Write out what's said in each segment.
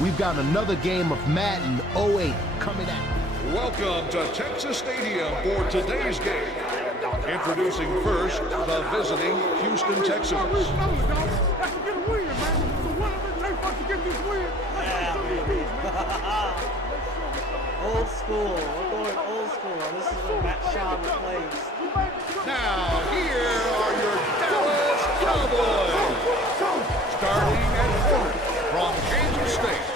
We've got another game of Madden 08 coming at you. Welcome to Texas Stadium for today's game. Introducing first, the visiting Houston Texans. Old school. We're going old school. This is what Matt Shaw plays. Now, here are your Dallas Cowboys. Starting at quarterback from Kansas State,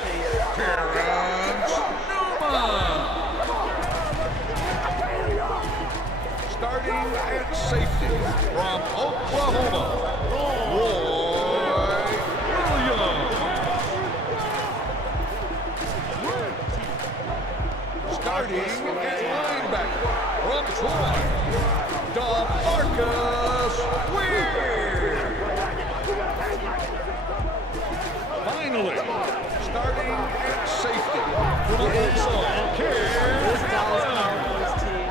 Terrence Newman. Starting at safety from Oklahoma, Roy Williams. Starting at linebacker from Troy, DeMarcus Ware. Finally, starting at safety from Arkansas, This Dallas Cowboys team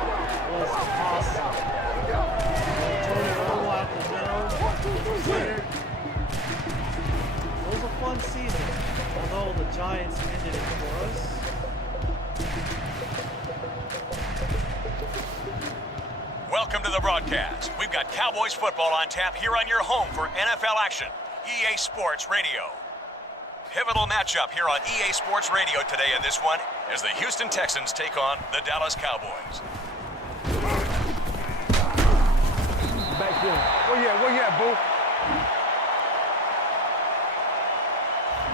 was awesome. Tony Romo at the middle. It was a fun season, although the Giants ended it for us. Welcome to the broadcast. We've got Cowboys football on tap here on your home for NFL action, EA Sports Radio. Pivotal matchup here on EA Sports Radio today in this one as the Houston Texans take on the Dallas Cowboys. Back there. Where you at, boo?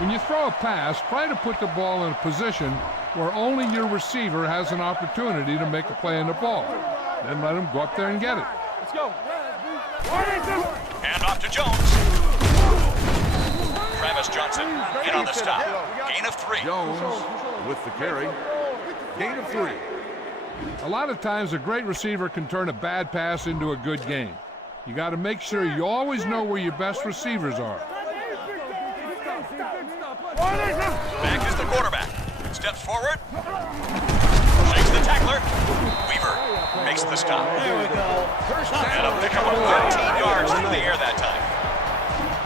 When you throw a pass, try to put the ball in a position where only your receiver has an opportunity to make a play on the ball. Then let him go up there and get it. Let's go. Hand off to Jones. Travis Johnson in on the stop. Gain of 3. Jones with the carry. Gain of 3. A lot of times a great receiver can turn a bad pass into a good game. You got to make sure you always know where your best receivers are. Back is the quarterback. Steps forward. Shakes the tackler. Weaver makes the stop. There we go. And a pickup of 13 yards through the air that time.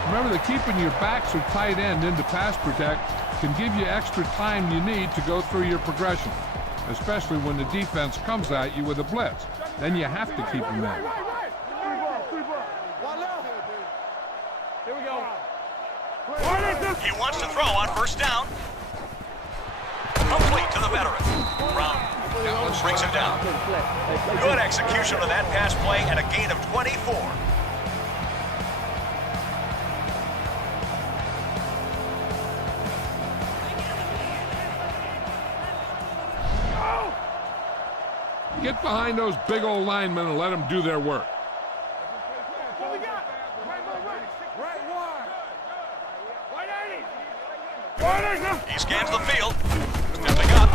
Remember that keeping your backs or tight end into pass protect can give you extra time you need to go through your progression, especially when the defense comes at you with a blitz. Then you have to keep them in. Here we go. He wants to throw on first down. Complete to the veteran. Brown brings him down. Good execution of that pass play and a gain of 24. Get behind those big old linemen and let them do their work. He scans the field. Stepping up.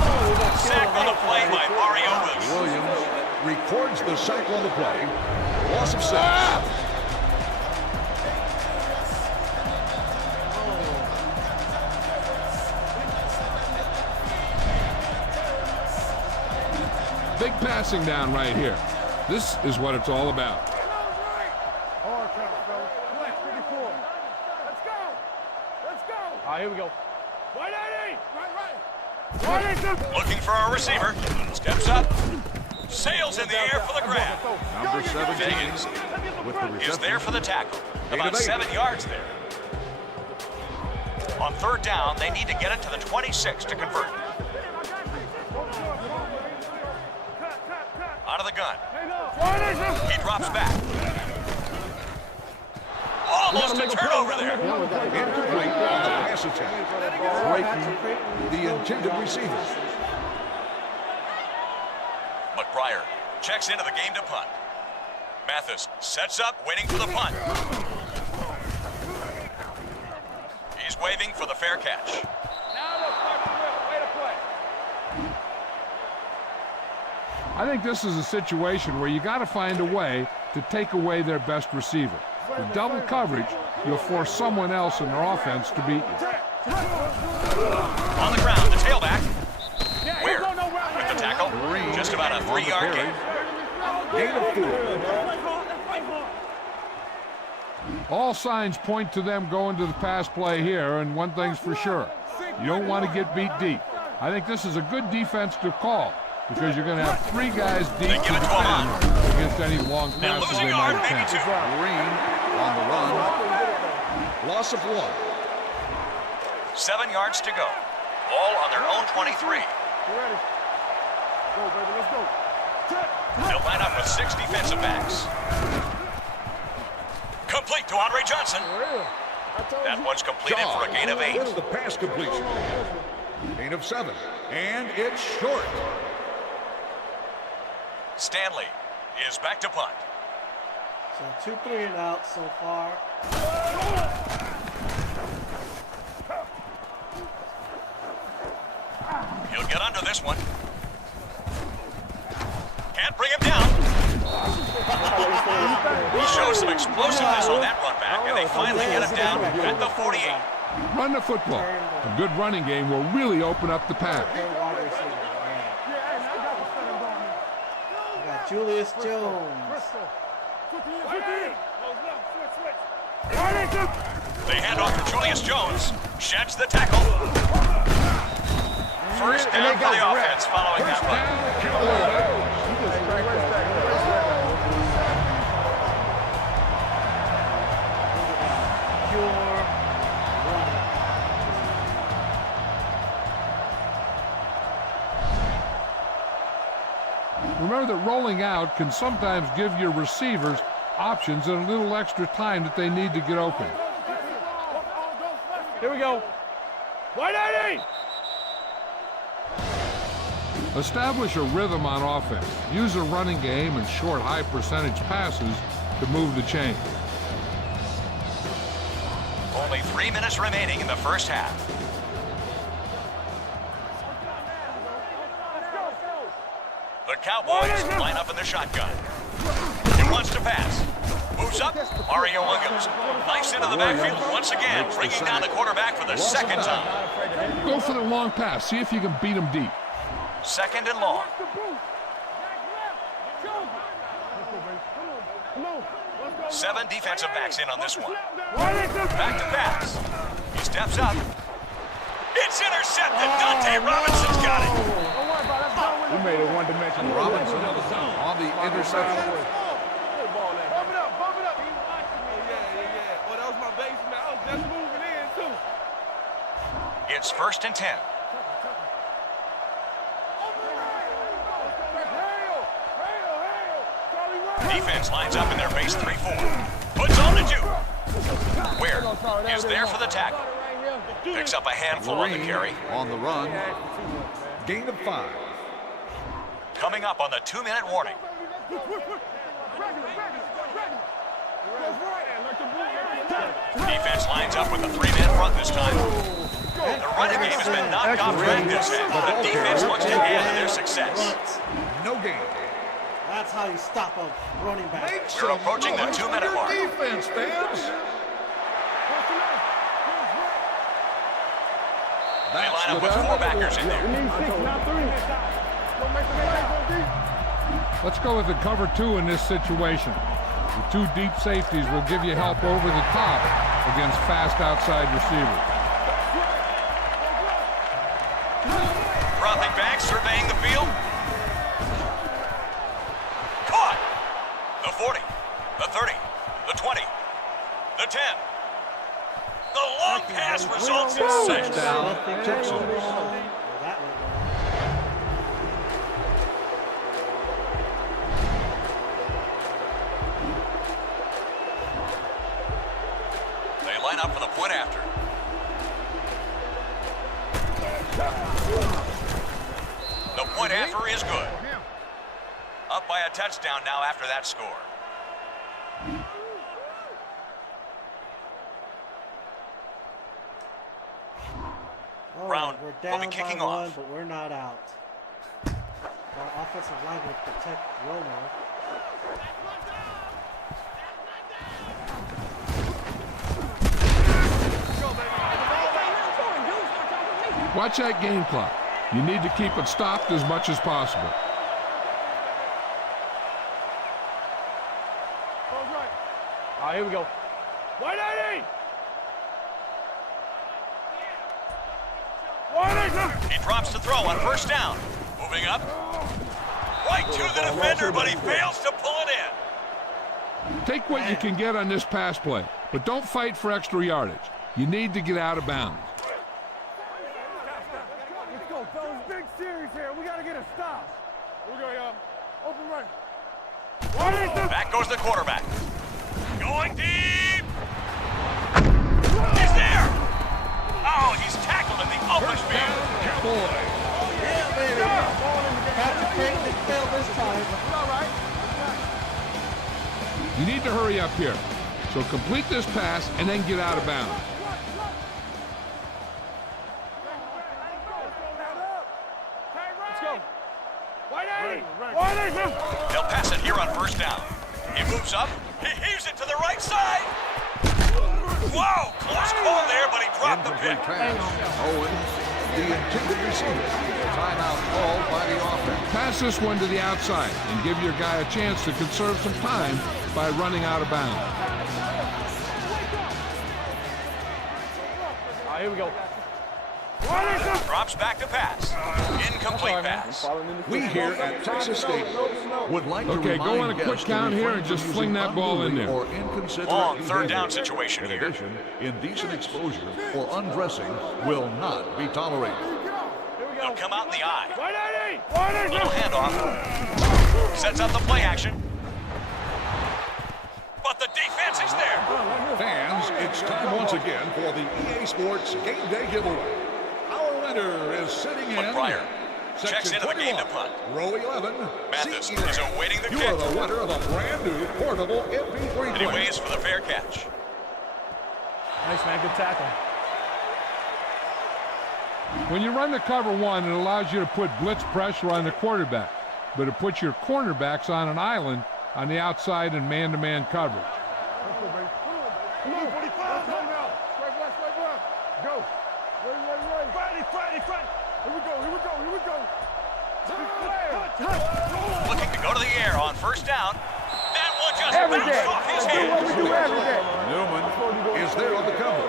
Sack on the play by Mario Williams. Williams records the sack on the play. Loss of 6. Big passing down right here. This is what it's all about. All right, here we go. Looking for a receiver. Steps up. Sails in the air for the grab. Number 17 Higgins with the reception. is there for the tackle. Gain About of 8. 7 yards there. On third down, they need to get it to the 26 to convert. Out of the gun. He drops back. Almost a turnover there. Incomplete on the pass attempt. Breaking the intended receiver. McBriar checks into the game to punt. Mathis sets up, waiting for the punt. He's waving for the fair catch. I think this is a situation where you got to find a way to take away their best receiver. With double coverage, you'll force someone else in their offense to beat you. 3-yard gain. Gain of 4. All signs point to them going to the pass play here, and one thing's for sure. You don't want to get beat deep. I think this is a good defensive call because you're going to have 3 guys deep to defend against any long passes they might attempt. Green on the run. Loss of 1. 7 yards to go. All on their own 23. They'll line up with 6 defensive backs. Complete to Andre Johnson. That one's completed for a gain of 8. What's the pass completion? Gain of 7. And it's short. Stanley is back to punt. So 2 3 and out so far. He'll get under this one. Can't bring him down. He shows some explosiveness on that run back, and they finally get him down at the 48. Run the football. A good running game will really open up the pass. We got Julius Jones. They hand off to Julius Jones. Sheds the tackle. First down for the offense following that run. Remember that rolling out can sometimes give your receivers options and a little extra time that they need to get open. Here we go. 180! Establish a rhythm on offense. Use a running game and short, high-percentage passes to move the chain. Only 3 minutes remaining in the first half. The Cowboys line up in the shotgun. He wants to pass. Moves up. Mario Williams knifes into the backfield once again, bringing down the quarterback for the second time. Go for the long pass. See if you can beat them deep. 2nd and long. Seven defensive backs in on this one. Back to pass. He steps up. It's intercepted. Dante Robinson's got it. We made it one-dimensional. Robinson on the interception. Bump it up. Oh, that was my base, man. I was just moving in, too. It's 1st and 10. Defense lines up in their base 3-4. Puts on the juke. Ware is there for the tackle. Picks up a handful on the carry. On the run. Gain of 5. Coming up on the 2-minute warning. Defense lines up with a 3-man front this time. The running game has been knocked off track this half. The defense looks to add to their success. No gain. That's how you stop a running back. We're approaching the 2-minute mark. Defense, fans. They line up with 4 backers in there. Let's go with the cover 2 in this situation. The 2 deep safeties will give you help over the top against fast outside receivers. Dropping back, surveying the field. Caught. The 40, the 30, the 20, the 10. The long pass results in touchdown. Texans. They line up for the point after. The point after is good. Up by a touchdown now after that score. Brown We're will down be kicking by 1, off. but we're not out. Our offensive line will protect Romo. Watch that game clock. You need to keep it stopped as much as possible. right, here we go. 180! 180! He drops to throw on first down. Moving up. Right to the defender, but he fails to pull it in. Take what you can get on this pass play, but don't fight for extra yardage. You need to get out of bounds. Let's go, fellas. Big series here. We got to get a stop. Here we go, y'all. Open right. Back goes the quarterback. Going deep. He's there. Oh, he's tackled in the open field. Cowboys. Yeah, baby. Got to break the tail this time. All right. You need to hurry up here. So complete this pass and then get out of bounds. Let's go. 180. They'll pass it here on first down. He moves up. He heaves it to the right side. Whoa, close call there, but he dropped the pick. Pass. Owen, the intended receiver. Timeout called by the offense. Pass this one to the outside and give your guy a chance to conserve some time by running out of bounds. All right, here we go. Drops back to pass. Incomplete pass. We here at Texas Stadium would like to Okay, go on a remind quick guests to count here refrain and from just using fling that ball in unruly there. or inconsiderate Long third down behavior. situation In here. addition, indecent exposure or undressing will not be tolerated. He'll come out in the eye. 180. Little handoff. Sets up the play action. But the defense is there. Fans, it's time once again for the EA Sports Game Day giveaway. Our winner is sitting in. McBride checks Section into the game to 21, punt. row 11. Mathis CEA. is awaiting the You kick. are the winner of a brand new portable MP3 And he player. waits for the fair catch. Nice, man. Good tackle. When you run the cover one, it allows you to put blitz pressure on the quarterback, but it puts your cornerbacks on an island on the outside in man-to-man coverage. Come on, 45. Go now. Straight left. Go. Right. Friday. Here we go. Looking to go to the air on first down. That one just Every bounced day. off his Do what we hands. do every day. Newman is there on the cover.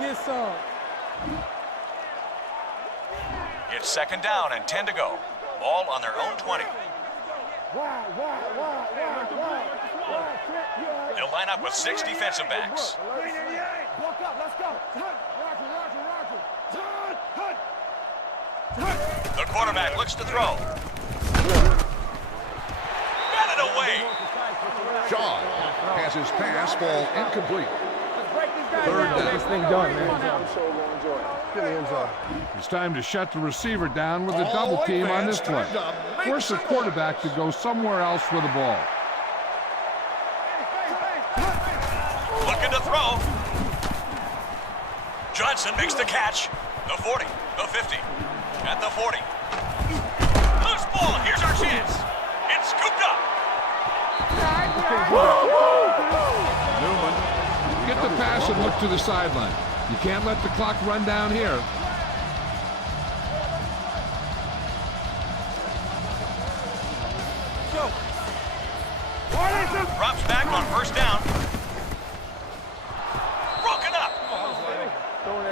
Get some. It's second down and 10 to go. Ball on their own 20. They'll line up with 6 defensive backs. Walk up. Let's go. The quarterback looks to throw. Batted away. Shaw has his pass fall incomplete. Third down. This thing done, man. It's time to shut the receiver down with a double team on this play. Force the quarterback to go somewhere else with the ball. Looking to throw. Johnson makes the catch. The 40, the 50, at the 40. Loose ball, here's our chance. It's scooped up. Newman. Get the pass and look to the sideline. You can't let the clock run down here. Drops back on first down. Broken up.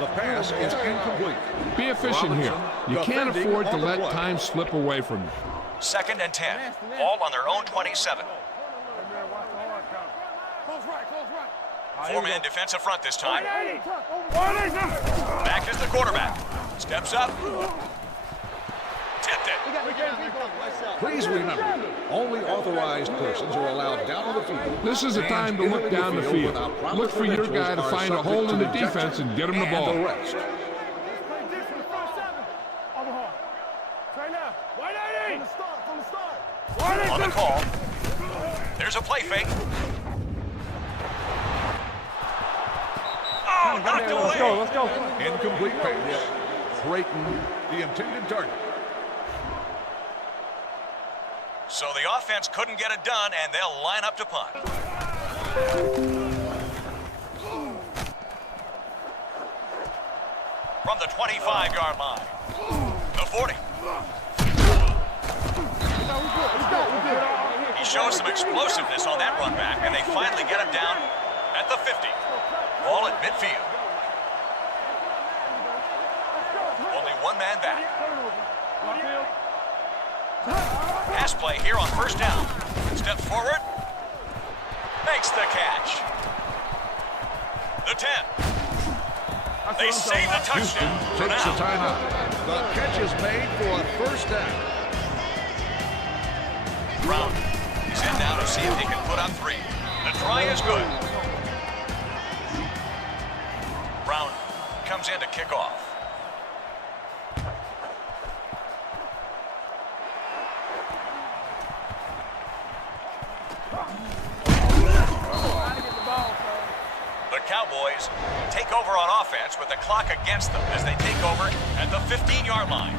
The pass is incomplete. Be efficient here. You can't defending afford to on the let play. time slip away from you. Second and 10. Ball on their own 27. Four-man defensive front this time. Back is the quarterback. Steps up. Tipped it. Please remember, only authorized persons are allowed down on the field. This is the time to And look entering down the field. without proper Look for your credentials guy to are find a subject hole to in the ejection defense and get him the and ball. arrest. On the call. There's a play fake. Oh, knocked away. Let's go. Incomplete pass. Brayton, the intended target. So the offense couldn't get it done, and they'll line up to punt. From the 25-yard line. The 40. He shows some explosiveness on that run back, and they finally get him down at the 50. Ball at midfield. Only one man back. Pass play here on first down. Steps forward. Makes the catch. The 10. They save the touchdown. Takes the timeout. The catch is made for a first down. Brown is in now to see if he can put up 3. The try is good. Brown comes in to kick off. The Cowboys take over on offense with the clock against them as they take over at the 15-yard line.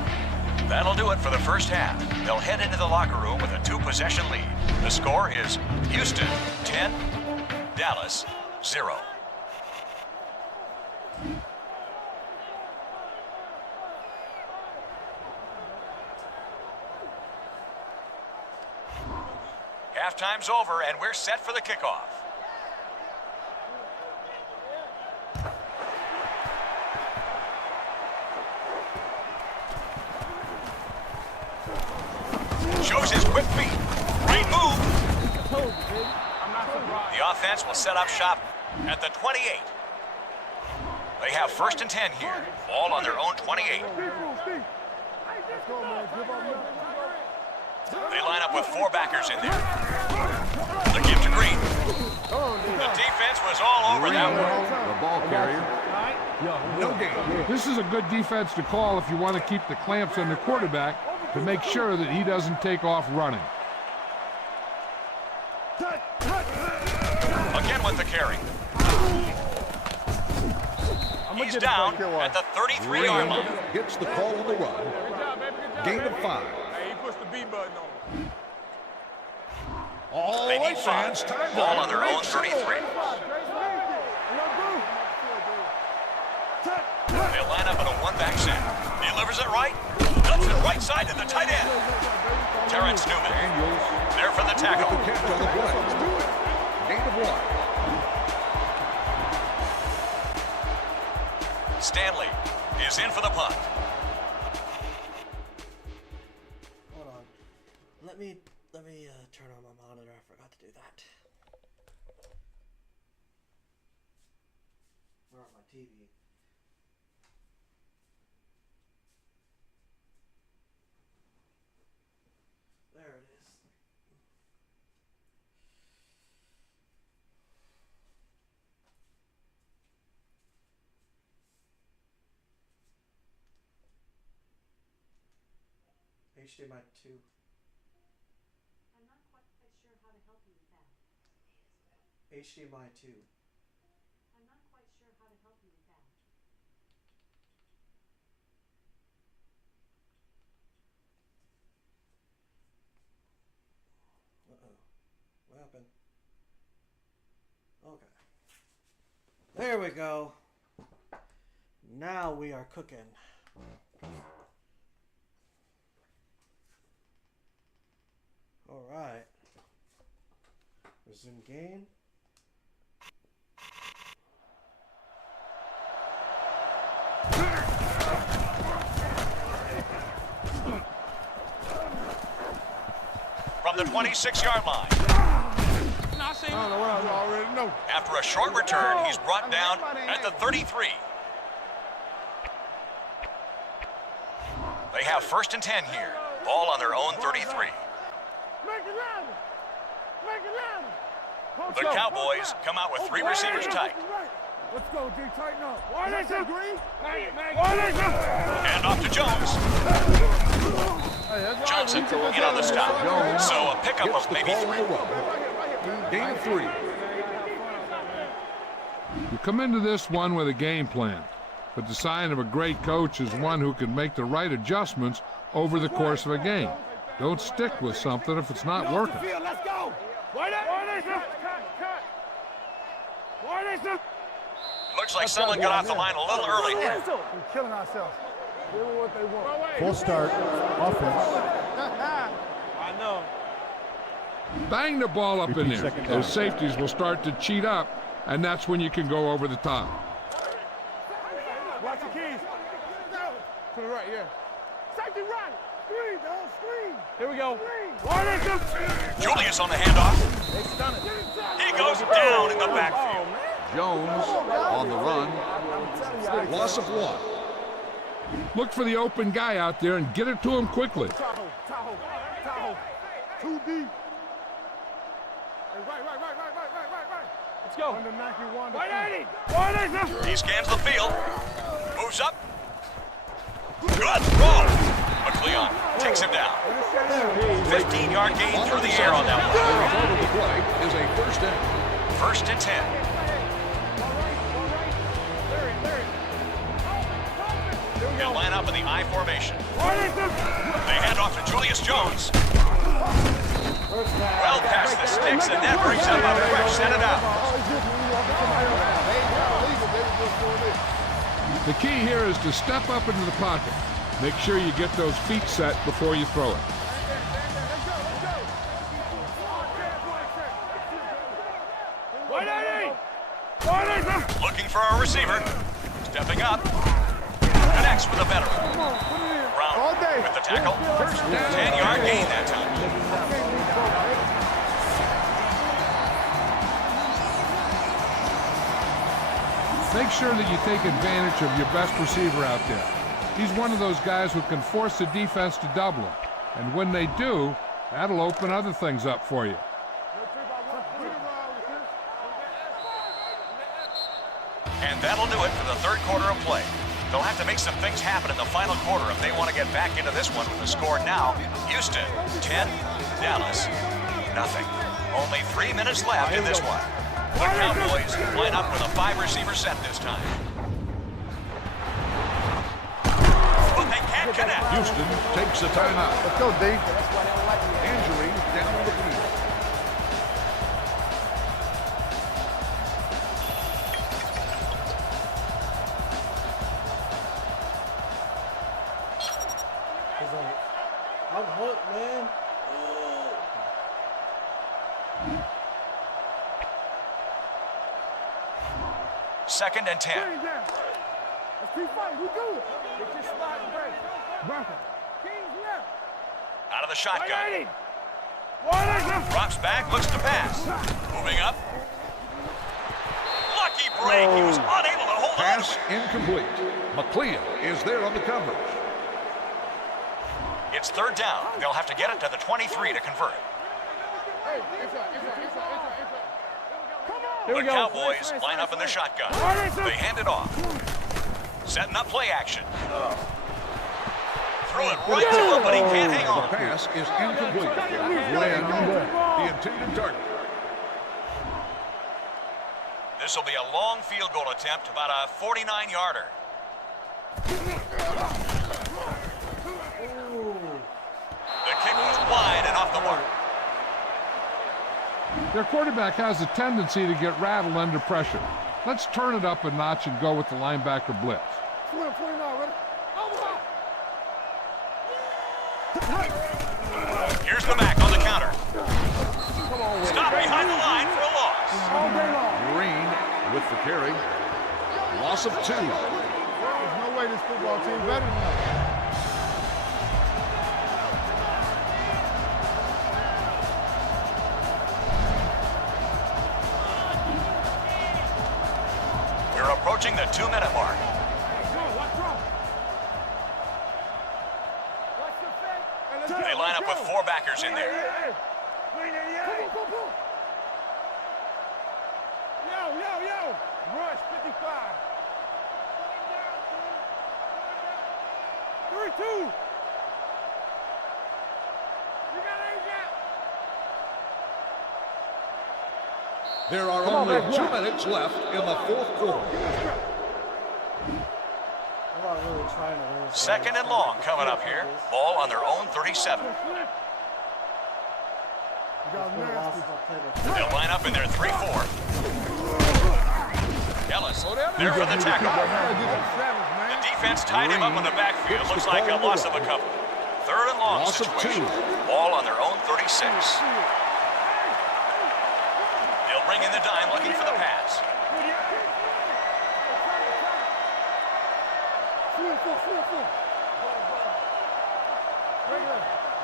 That'll do it for the first half. They'll head into the locker room with a 2-possession lead. The score is Houston 10, Dallas 0. Halftime's over and we're set for the kickoff. Shows his quick feet. Great move. The offense will set up shop at the 28. They have first and 10 here. Ball on their own 28. They line up with 4 backers in there. The give to Green. The defense was all over that one. The ball carrier. No gain. This is a good defense to call if you want to keep the clamps on the quarterback to make sure that he doesn't take off running. Again with the carry. He's down at the 33-yard line. Gets the call on the run. Gain of 5. All They need right, 5. fans, time Ball to on their own make sure. 33. They line up in a one-back set. Delivers it right. Dumps it right side to the tight end. Terrence Newman there for the tackle. The catch on the play. Gain of 1. Stanley is in for the punt. Hold on. Let me turn on my monitor. I forgot to do that. Where on my TV? There it is. HDMI 2. I'm not quite sure how to help you with that. HDMI 2. I'm not quite sure how to help you with that. Uh-oh. What happened? Okay. There we go. Now we are cooking. All right. Resume game. From the 26-yard line. After a short return, he's brought down at the 33. They have first and 10 here. Ball on their own 33. The Cowboys come out with 3 receivers tight. Let's go, D. Tighten up. Green? And off to Jones. Johnson in on the stop. So a pickup of maybe 3. Gain of 3. You come into this one with a game plan, but the sign of a great coach is one who can make the right adjustments over the course of a game. Don't stick with something if it's not working. Let's go. Looks like someone got off the line a little early. We're killing ourselves. Give them what they want. Full start, offense. I know. Bang the ball up in there. Those safeties will start to cheat up, and that's when you can go over the top. Watch the keys. To the right, yeah. Safety right. Screen, dog, screen. Here we go. Julius on the handoff. He goes down in the backfield. Jones on the run. Loss of 1. Look for the open guy out there and get it to him quickly. Tahoe. Too deep. Hey, right. Let's go. Under 91. 180. He scans the field. Moves up. Good throw. McLeon takes him down. 15-yard gain through the air on that one. The result of the play is a first down. 1st and 10. He'll line up in the I formation. They hand off to Julius Jones. Well past the sticks, and that brings up a fresh set of downs. The key here is to step up into the pocket. Make sure you get those feet set before you throw it. Looking for a receiver. Stepping up. Connects with a veteran. Brown with the tackle. 10-yard gain that time. Make sure that you take advantage of your best receiver out there. He's one of those guys who can force the defense to double him. And when they do, that'll open other things up for you. And that'll do it for the 3rd quarter of play. They'll have to make some things happen in the final quarter if they want to get back into this one with the score now. Houston, 10. Dallas, nothing. Only 3 minutes left in this one. The Cowboys line up with a 5-receiver set this time. But they can't connect. Houston takes a timeout. Let's go, D. Injury down on the field. I'm hooked, man. Second and 10. Let's keep fighting. We do it. Get your spot and break. Bunker. Kings left. Out of the shotgun. Drops back, looks to pass. Moving up. Lucky break. He was unable to hold on. Pass incomplete. McLeon is there on the coverage. It's 3rd down. They'll have to get it to the 23 to convert. Hey, The Cowboys line up in the shotgun. They hand it off. Setting up play action. Threw it right to him, but he can't hang The on. pass is incomplete. Glenn, the intended target. This will be a long field goal attempt, about a 49-yarder. The kick was wide and off the mark. Their quarterback has a tendency to get rattled under pressure. Let's turn it up a notch and go with the linebacker blitz. 49, ready? Here's the back on the counter. Stop behind the line for a loss. All day long. Green with the carry. Loss of 2. There's no way this football team better than us. We're approaching the 2-minute mark. They line up with 4 backers in there. Yo. Rush 55. 3-2. There are only 2 minutes left in the 4th quarter. I'm not really trying to win. 2nd and long coming up here. Ball on their own 37. They'll line up in their 3-4. Ellis there for the tackle. The defense tied him up in the backfield. Looks like a loss of a couple. 3rd and long Loss of situation. 2. Ball on their own 36. Bringing the dime, looking for the pass.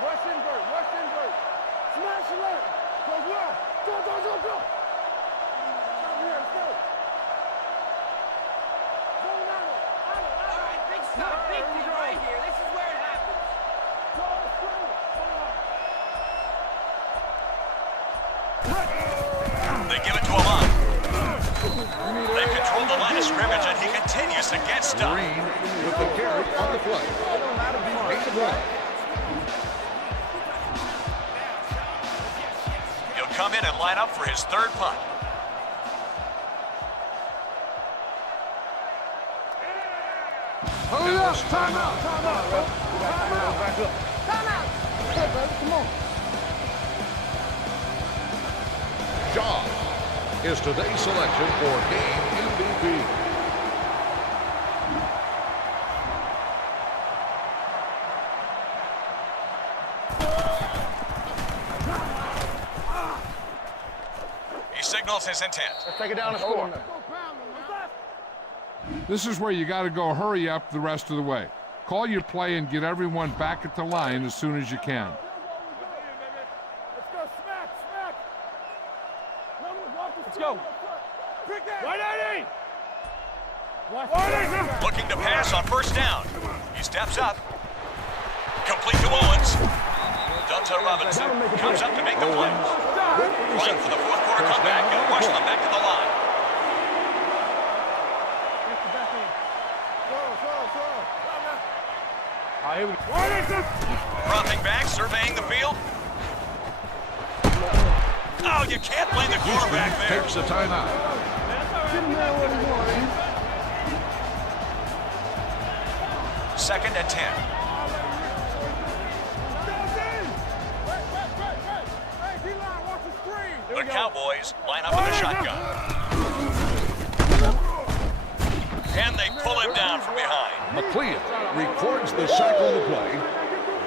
Rush invert, rush invert. Smash alert. Go left. Go. Come here, let's go. Go now. All right, big stop, big deal right here. This is where it happens. They give it to him on. They control the line of scrimmage, and he continues to get stuck. Green with the carry on the play. 8-1. He'll come in and line up for his third punt. Hurry up! Time out! Come on. John is today's selection for game MVP. He signals his intent. Let's take it down and score. This is where you got to go hurry up the rest of the way. Call your play and get everyone back at the line as soon as you can. Let's go, smack. Let's go. Right at Looking to pass on first down. He steps up. Complete to Owens. Delta Robinson comes up to make the play. Playing for the fourth quarter comeback. He'll rush them back to the line. Dropping back, surveying the field. Oh, you can't blame the quarterback there. Takes the timeout. Second and 10. The Cowboys line up in the shotgun. And they pull him down from behind. McLeod records the sack on the play.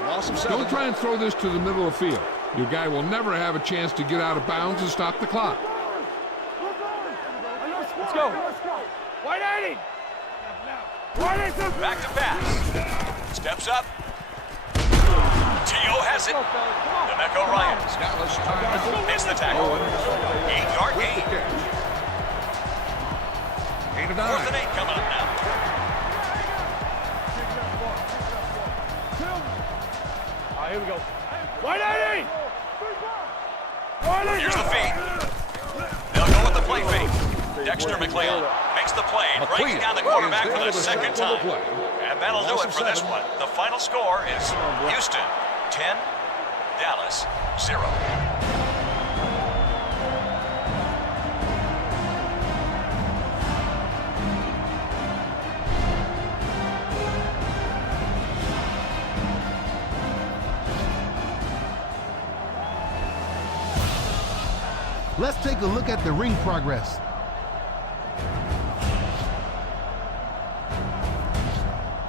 Loss of 7. Don't try and throw this to the middle of the field. Your guy will never have a chance to get out of bounds and stop the clock. Let's go. White 80. Back to pass. Steps up. T.O. has it. Demeco Ryans. Dallas time. It's the tackle. 8-yard gain. 8 of 9. Fourth and 8 coming up now. Here we go. White 80. Here's the feed. They'll go with the play fake. Dexter McLeod makes the play, breaking down the quarterback for the second time. And that'll do it for this one. The final score is Houston 10, Dallas 0. Let's take a look at the ring progress.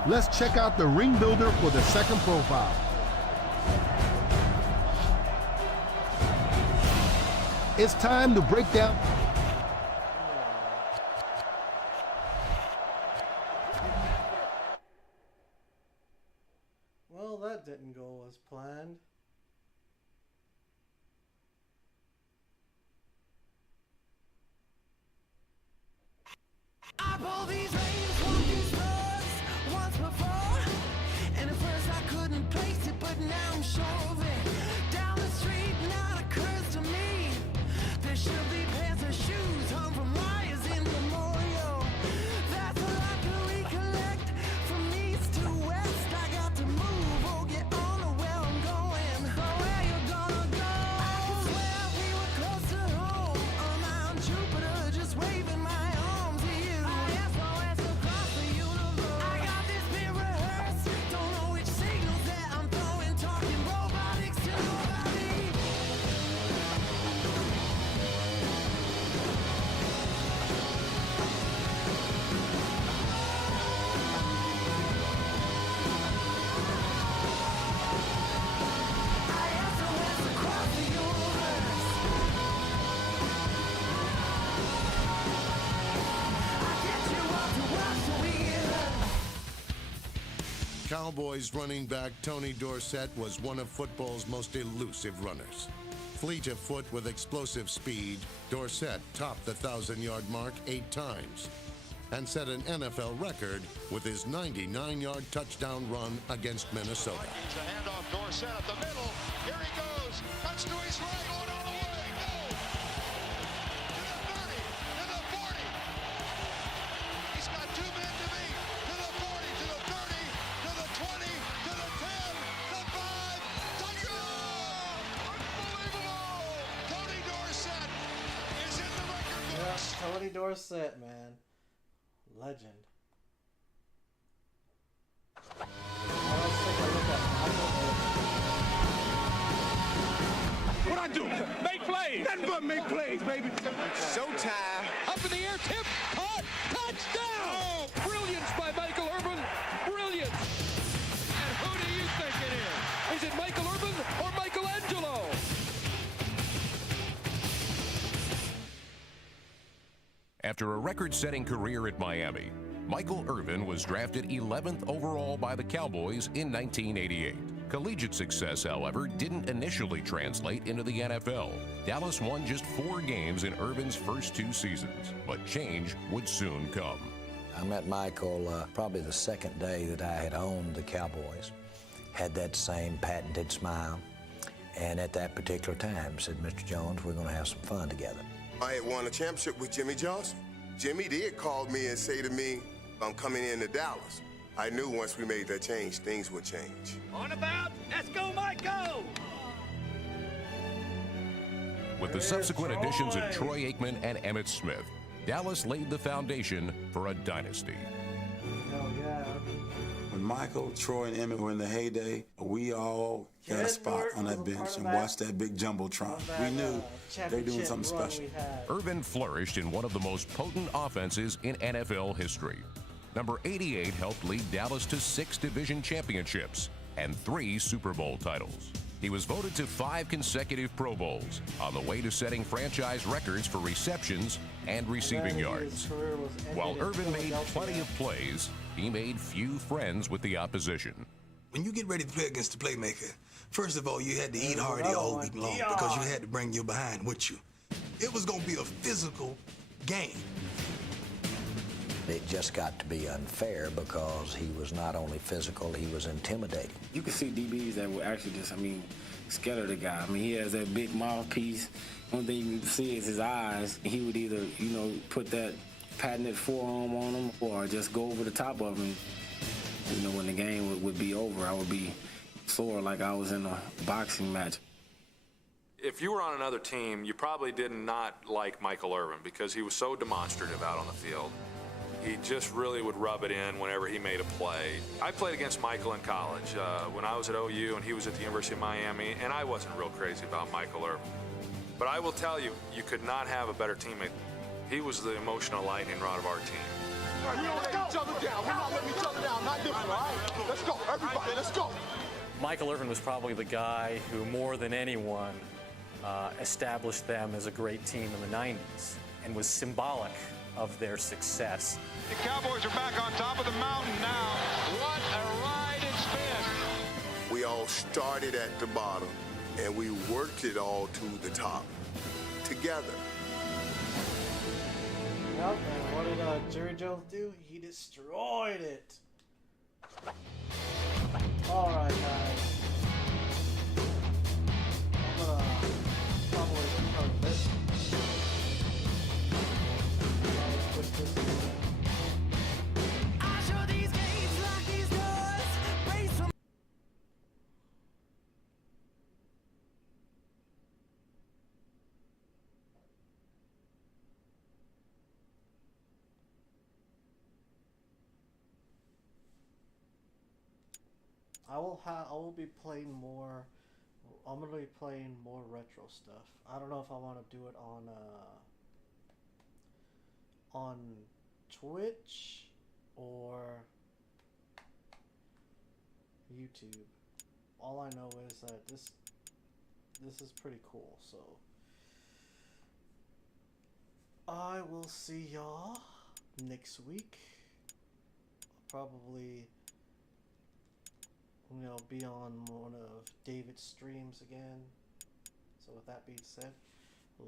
Let's check out the ring builder for the second profile. It's time to break down. Well, that didn't go as planned. I pulled these reins, walked these roads once before, and at first I couldn't place it, but now I'm sure of it. Down the street, not occurs to me. There should be pants and shoes hung from wires in memorial. That's a lot to recollect from east to west. I got to move or get on to where I'm going. So where you gonna go? I can swear we were close to home on Mount Jupiter, just waving my arms to you. SOS Cowboys running back Tony Dorsett was one of football's most elusive runners. Fleet of foot with explosive speed, Dorsett topped the 1,000-yard mark 8 times and set an NFL record with his 99-yard touchdown run against Minnesota. Vikings, a handoff, Dorsett at the middle. Here he goes. Cuts to his right, going all the way. Go! To the 30, to the 40. He's got 2 men to beat. To the 40, to the 30, to the 20, to the 10, the 5. Touchdown! Unbelievable! Tony Dorsett is in the record books. Yeah, Tony Dorsett, man. Legend. What I do? Make plays. Nothing but make plays, baby. Showtime. Up in the air, tip, caught, touchdown! Oh, brilliance by Michael Irvin. Brilliance. And who do you think it is? Is it Michael Irvin or Michelangelo? After a record-setting career at Miami, Michael Irvin was drafted 11th overall by the Cowboys in 1988. Collegiate success, however, didn't initially translate into the NFL. Dallas won just 4 games in Irvin's first 2 seasons, but change would soon come. I met Michael probably the second day that I had owned the Cowboys. Had that same patented smile, and at that particular time said, "Mr. Jones, we're going to have some fun together." I had won a championship with Jimmy Johnson. Jimmy did call me and say to me, "I'm coming into Dallas." I knew once we made that change, things would change. On about, let's go, Mike, go! With the subsequent additions of Troy Aikman and Emmitt Smith, Dallas laid the foundation for a dynasty. Oh, yeah. When Michael, Troy, and Emmett were in the heyday, we all got a spot on that bench and watched that big jumbotron. We knew they were doing something special. Irvin flourished in one of the most potent offenses in NFL history. Number 88 helped lead Dallas to 6 division championships and 3 Super Bowl titles. He was voted to 5 consecutive Pro Bowls, on the way to setting franchise records for receptions and receiving yards. While Irvin made plenty of plays, he made few friends with the opposition. When you get ready to play against the playmaker, first of all, you had to eat hearty all week long because you had to bring your behind with you. It was going to be a physical game. It just got to be unfair because he was not only physical, he was intimidating. You could see DBs that would actually just, scatter the guy. He has that big mouthpiece. One thing you see is his eyes. He would either, put that patented forearm on him or just go over the top of him. When the game would be over, I would be sore like I was in a boxing match. If you were on another team, you probably did not like Michael Irvin because he was so demonstrative out on the field. He just really would rub it in whenever he made a play. I played against Michael in college when I was at OU and he was at the University of Miami, and I wasn't real crazy about Michael Irvin. But I will tell you, you could not have a better teammate. He was the emotional lightning rod of our team. We don't let each other down. We're not letting each other down. Not this one, all right? Let's go, everybody, let's go. Michael Irvin was probably the guy who, more than anyone, established them as a great team in the 90s and was symbolic of their success. The Cowboys are back on top of the mountain now. What a ride it's been. We all started at the bottom, and we worked it all to the top, together. Yep, and what did Jerry Jones do? He destroyed it. Alright, guys. I'm gonna probably record this. I will be playing more. I'm gonna be playing more retro stuff. I don't know if I want to do it on Twitch or YouTube. All I know is that this is pretty cool. So I will see y'all next week. Probably be on one of David's streams again. So with that being said,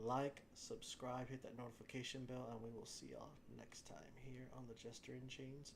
like, subscribe, hit that notification bell, and we will see y'all next time here on the Jester in Chains